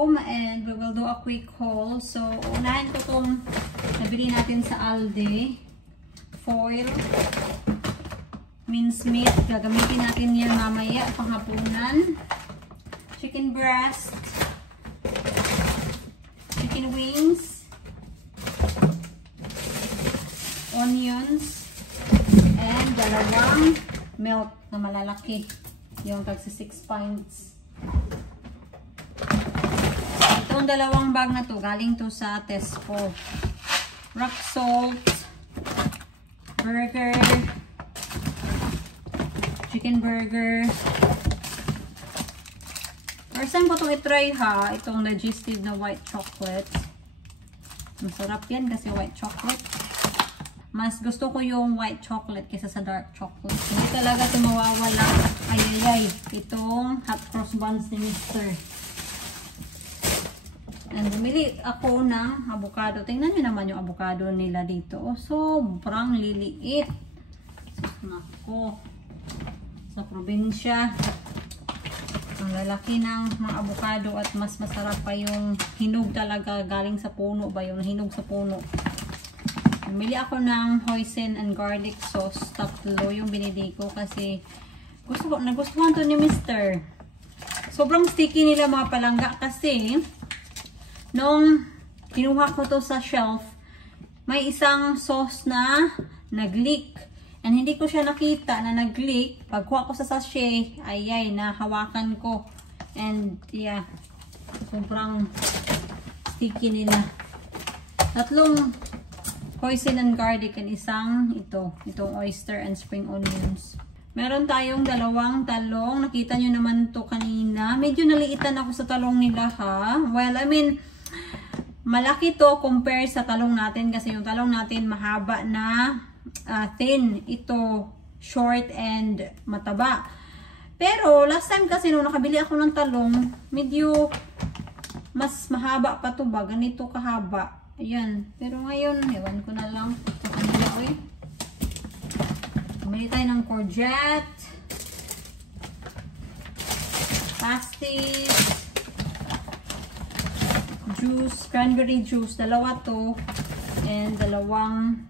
home and we will do a quick haul. So, unahin ko itong nabili natin sa Aldi. Foil. Mincemeat. Gagamitin natin yan mamaya panghapunan. Chicken breast. Chicken wings. Onions. And dalawang milk na malalaki. Yung tagsi 6 pints. Itong dalawang bag na to, galing to sa Tesco. Rock salt, burger, chicken burger. First time ko itong itry ha, itong digestive na white chocolate. Masarap yan kasi white chocolate. Mas gusto ko yung white chocolate kaysa sa dark chocolate. Hindi talaga ito mawawala. Ayayay, itong hot cross buns ni Mr. And bumili ako ng avocado. Tingnan nyo naman yung avocado nila dito. Oh, sobrang liliit. Nako. Sa probinsya. Ang lalaki ng mga avocado at mas masarap pa yung hinog talaga galing sa puno ba? Yung hinog sa puno. Bumili ako ng hoisin and garlic sauce. Tatlo yung binili ko kasi nagustuhan to ni Mr. Sobrang sticky nila mga palangga kasi nung kinuha ko to sa shelf, may isang sauce na nag-leak. And hindi ko siya nakita na nag-leak. Pagkuha ko sa sachet, ayay, nahawakan ko. And yeah, sobrang sticky nila. Tatlong hoisin and garlic and isang itong oyster and spring onions. Meron tayong dalawang talong. Nakita nyo naman to kanina. Medyo naliitan ako sa talong nila ha. Well, I mean, malaki to compare sa talong natin kasi yung talong natin mahaba na thin. Ito short and mataba. Pero last time kasi nung nakabili ako ng talong, medyo mas mahaba pa to ba? Ganito kahaba. Ayan. Pero ngayon, ewan ko na lang. Ito kanila bumili tayo ng courgette. Pasties. Juice, cranberry juice, dalawa to, and dalawang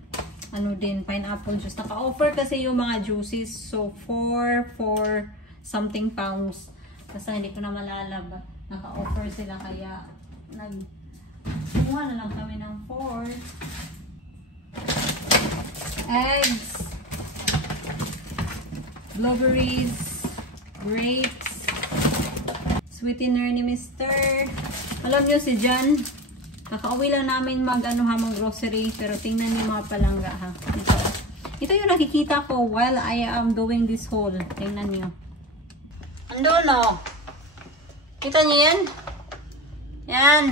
pineapple juice. Naka-offer kasi yung mga juices, so 4 something pounds. Kasi hindi ko na malalaba. Naka-offer sila kaya nagkuha na lang kami ng 4. Eggs, blueberries, grapes, sweetener ni Mr. Alam nyo si Jan, kakauwi lang namin mag-grocery, pero tingnan nyo mga palangga ha. Ito yung nakikita ko while I am doing this haul. Tingnan nyo. Ando no? Kita nyo yan? Yan.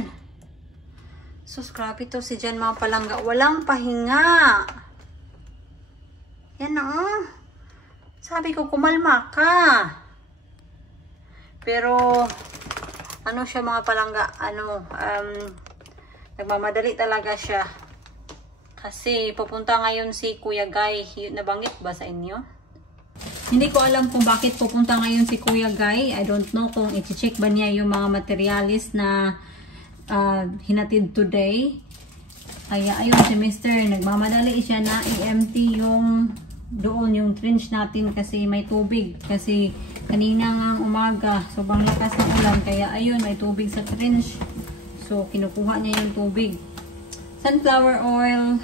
Sus, grabe to si Jan mga palangga. Walang pahinga. Yan na Sabi ko, kumalma ka. Pero ano siya mga palangga, nagmamadali talaga siya. Kasi pupunta ngayon si Kuya Guy. Nabanggit ba sa inyo? Hindi ko alam kung bakit pupunta ngayon si Kuya Guy. I don't know kung i-check ba niya yung mga materialis na hinatid today. Kaya ayun si Mr. Nagmamadali siya na i-empty yung doon yung trench natin kasi may tubig. Kasi kanina nga umaga, sobrang lakas ng ulan. Kaya ayun, may tubig sa trench. So, kinukuha niya yung tubig. Sunflower oil,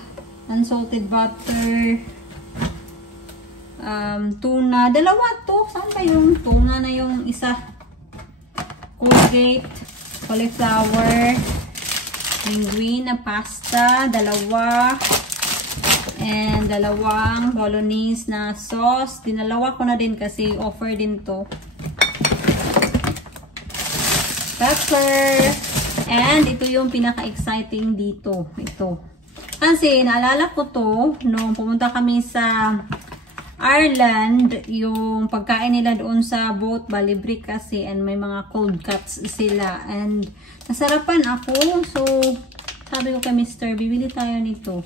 unsalted butter, tuna. Dalawa to. Saan ba yung tuna na yung isa? Colgate, cauliflower, linguine na pasta, dalawa. And dalawang bolognese na sauce. Dinalawa ko na din kasi offer din to. Pepper. And ito yung pinaka-exciting dito. Ito. Kasi naalala ko to nung pumunta kami sa Ireland. Yung pagkain nila doon sa boat, libre kasi. And may mga cold cuts sila. And nasarapan ako. So, sabi ko kay Mr. Bibili tayo nito.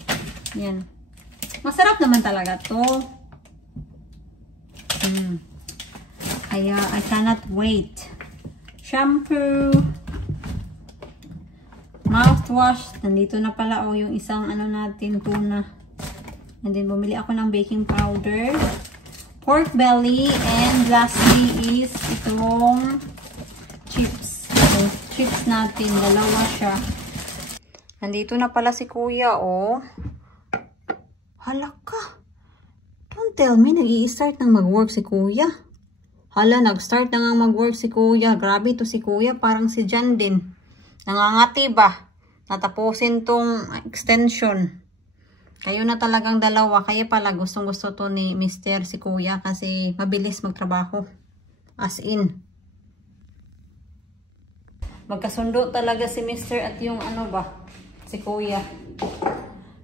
Yan. Masarap naman talaga to. Kaya I cannot wait. Shampoo. mouthwash. Nandito na pala yung isang ano natin, tuna. And then bumili ako ng baking powder, pork belly, and lastly is itong chips. So, chips natin, dalawa siya. Nandito na pala si kuya, oh. Hala ka. Don't tell me, nag-i-start nang mag-work si kuya. Hala, nag-start na nga mag-work si kuya. Grabe to si kuya, parang si Jan din. Nangangati ba? Natapusin tong extension. Kayo na talagang dalawa. Kaya pala gustong-gusto to ni Mr. si kuya kasi mabilis magtrabaho. As in. Magkasundo talaga si Mr. at yung ano ba? Si kuya.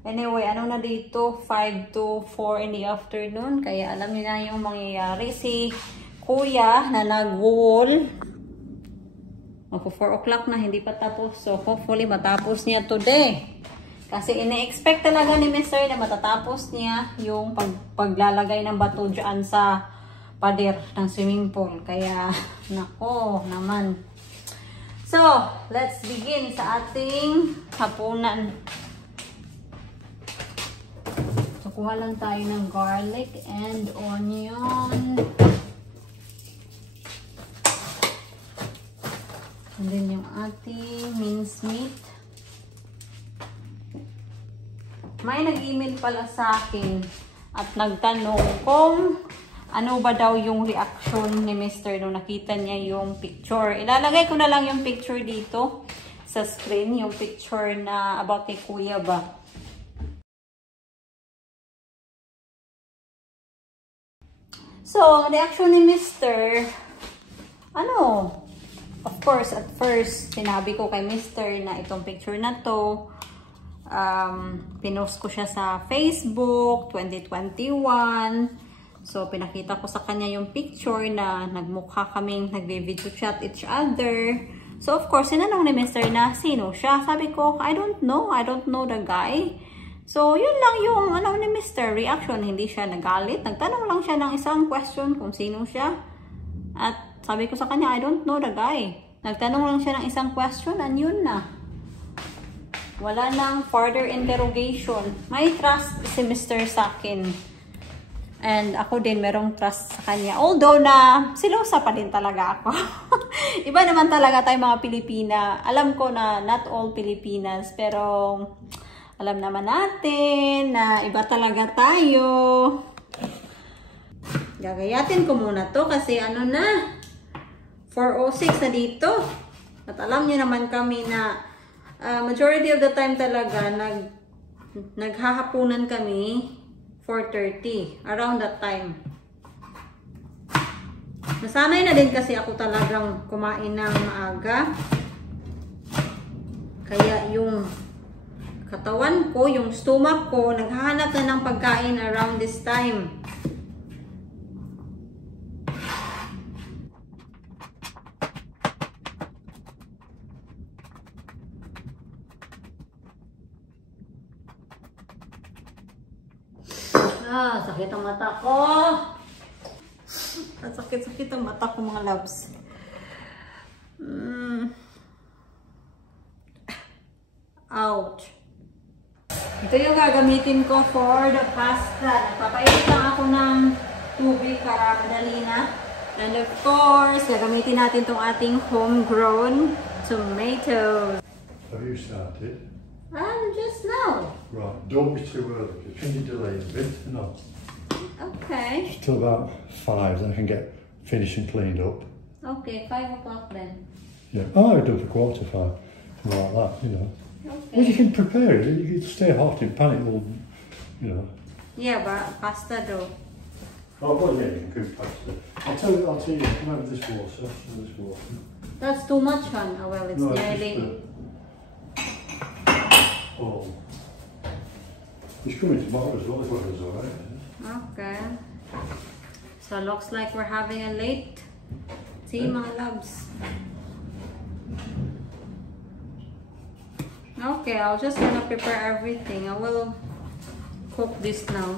Anyway, ano na dito? 5 to 4 in the afternoon. Kaya alam niyo na yung mangyayari. Si kuya na nag-wall. Ako 4 o'clock na, hindi pa tapos. So, hopefully, matapos niya today. Kasi ine-expect talaga ni Mr. na matatapos niya yung paglalagay ng bato dyan sa pader ng swimming pool. Kaya, nako naman. So, let's begin sa ating hapunan. So, kuha lang tayo ng garlic and onion. And then yung ating minced meat. May nag-email pala sa akin at nagtanong kung ano ba daw yung reaction ni Mr. nung nakita niya yung picture. Ilalagay ko na lang yung picture dito sa screen, yung picture na about kay kuya ba. So, reaction ni Mr. Ano? Of course, at first, sinabi ko kay Mr. na itong picture na to, pinost ko siya sa Facebook 2021. So, pinakita ko sa kanya yung picture na nagmukha kaming nagbe-video chat each other. So, of course, sinanong ni Mr. na sino siya. Sabi ko, I don't know the guy. So, yun lang yung ano ni Mr. reaction. Hindi siya nagalit. Nagtanong lang siya ng isang question kung sino siya. At sabi ko sa kanya, I don't know the guy. Nagtanong lang siya ng isang question and yun na. Wala nang further interrogation. May trust si Mr. sa akin. And ako din, merong trust sa kanya. Although na, silosa pa din talaga ako. Iba naman talaga tayo mga Pilipina. Alam ko na not all Pilipinas. Pero, alam naman natin na iba talaga tayo. Gagayatin ko muna to kasi ano na, 4:06 na dito. At alam niyo naman kami na majority of the time talaga naghahapunan kami 4:30. Around that time. Nasanay na din kasi ako talagang kumain ng maaga. Kaya yung katawan ko, yung stomach ko, naghahanap na ng pagkain around this time. Sakit ang mata ko. Sakit ang mata ko mga loves. Ouch. Ito yung gagamitin ko for the pasta. Nagpapainit lang ako ng tubig para madali na. And of course, gagamitin natin itong ating homegrown tomatoes. Have you started? Just now. Right, don't be too early. Can you delay a bit? No. Okay. Just till about 5, then I can get finished and cleaned up. Okay, 5 o'clock then. Yeah. Oh, I do it for 4:45. Something like that, you know. Okay. Well, you can prepare it. You can stay hot in pan. It will, you know. Yeah, but pasta dough. Oh, well, yeah, you can cook pasta. I'll tell you. Come over this water. This water. That's too much, hon. Oh, well, it's No, nearly... Oh. He's coming tomorrow as well, if it's alright. Okay. So, looks like we're having a late tea, mga loves. Okay, I'll just gonna prepare everything. I will cook this now.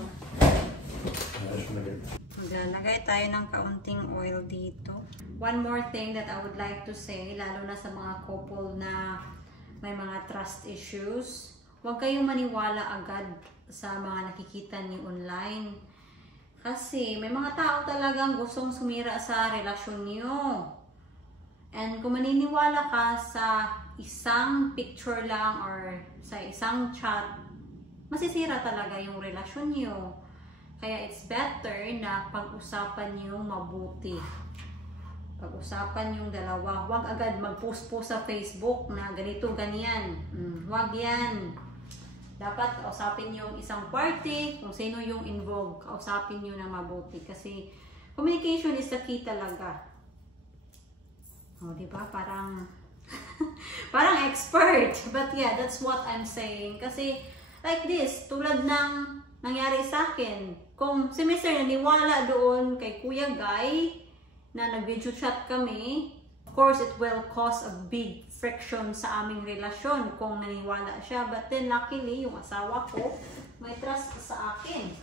Maglalagay tayo ng kaunting oil dito. One more thing that I would like to say, lalo na sa mga couple na may mga trust issues, huwag kayong maniwala agad sa mga nakikita niyo online. Kasi may mga tao talagang gustong sumira sa relasyon niyo. And kung maniniwala ka sa isang picture lang or sa isang chat, masisira talaga yung relasyon niyo. Kaya it's better na pag-usapan niyo mabuti. Pag-usapan yung dalawa. Huwag agad mag-post-post sa Facebook na ganito, ganyan. Huwag yan. Dapat kausapin yung isang party, kung sino yung involved, kausapin nyo na mabuti. Kasi communication is the key talaga. O, diba? Parang parang expert. But yeah, that's what I'm saying. Kasi like this, tulad ng nangyari sa akin. Kung si Mr. naniwala doon kay Kuya Guy, na nag-video chat kami, of course, it will cause a big friction sa aming relasyon kung naniwala siya. But then, luckily, yung asawa ko, may trust sa akin.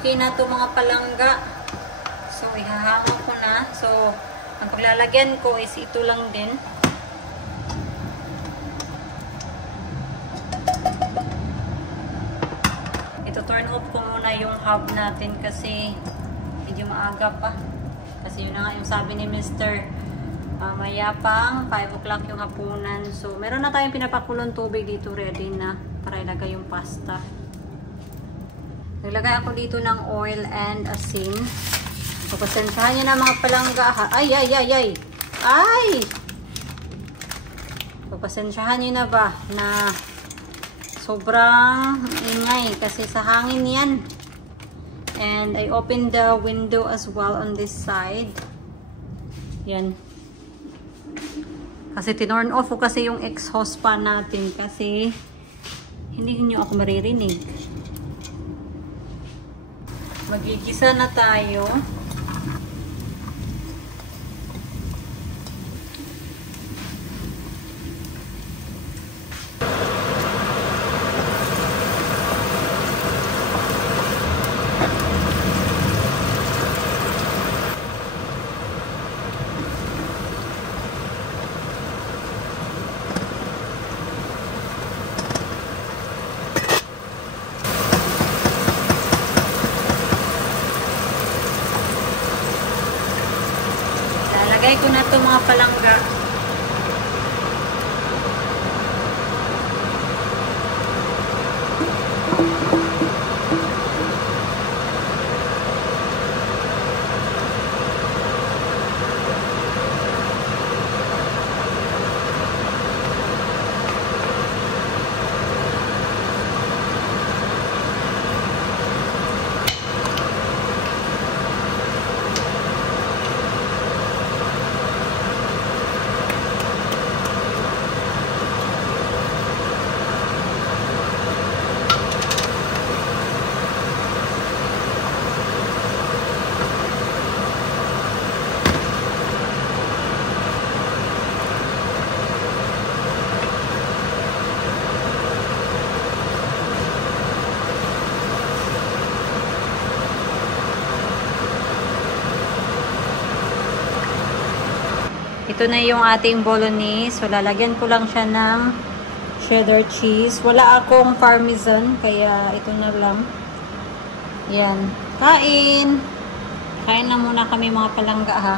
Okay na to mga palangga. So, ihahangon ko na. So, ang paglalagyan ko is ito lang din. Ito, turn off ko muna yung hub natin kasi medyo maaga pa. Kasi yun na nga yung sabi ni Mr. Mayapang, 5 o'clock yung hapunan. So, meron na tayong pinapakulong tubig dito ready na para ilagay yung pasta. Naglagay ako dito ng oil and asin. So, pasensyahan nyo na mga palangga. Ay! Ay! So, pasensyahan nyo na ba na sobrang ingay kasi sa hangin yan. And I opened the window as well on this side. Yan. Kasi tinorn off ko kasi yung exhaust fan natin kasi hindi nyo ako maririnig. Magigisa na tayo. Lagay ko na ito mga palangga. Ito na yung ating bolognese. So, lalagyan ko lang siya ng cheddar cheese. Wala akong parmesan, kaya ito na lang. Yan. Kain! Kain lang muna kami mga palangga ha.